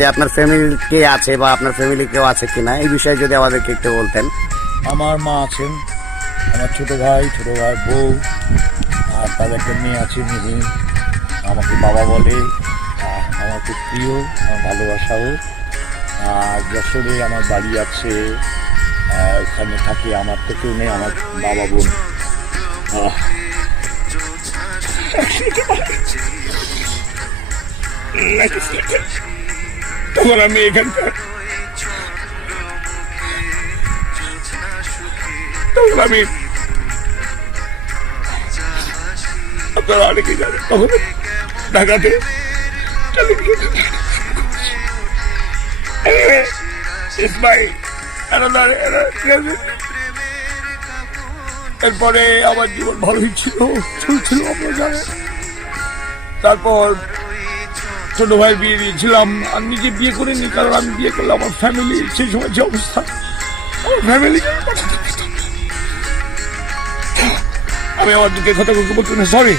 যে আপনার ফ্যামিলি কে আছে বা আপনার ফ্যামিলি কেউ আছে কিনা এই বিষয়ে যদি আমাদেরকে একটু বলতেন। আমার মা আছেন, আমার ছোট ভাই বউ, আর তার একটা মেয়ে আছে মিহিন। আমাকে বাবা বলে, আমার খুব প্রিয়, আমার ভালোবাসাও। আর যশোরে আমার বাড়ি আছে, ওখানে থাকে। আমার তো কেউ নেই, আমার বাবা বোন। তখন আমি এখানকার, তখন আমি, আপনারা অনেকে জানেন, তখন ঢাকাতে টেলিভিশনে Anyway, it's my another এরপরে আমার জীবন ভালোই ছিল, চলছিল, আপনারা জানেন। তারপর ছোট ভাই বিয়ে দিয়েছিলাম, আমি নিজে বিয়ে করিনি, কারণ আমি বিয়ে করলে আমার ফ্যামিলি, সেই সময় যে অবস্থা, আমার ফ্যামিলি, আমি আমার দুঃখের কথা বলতে না, সরি।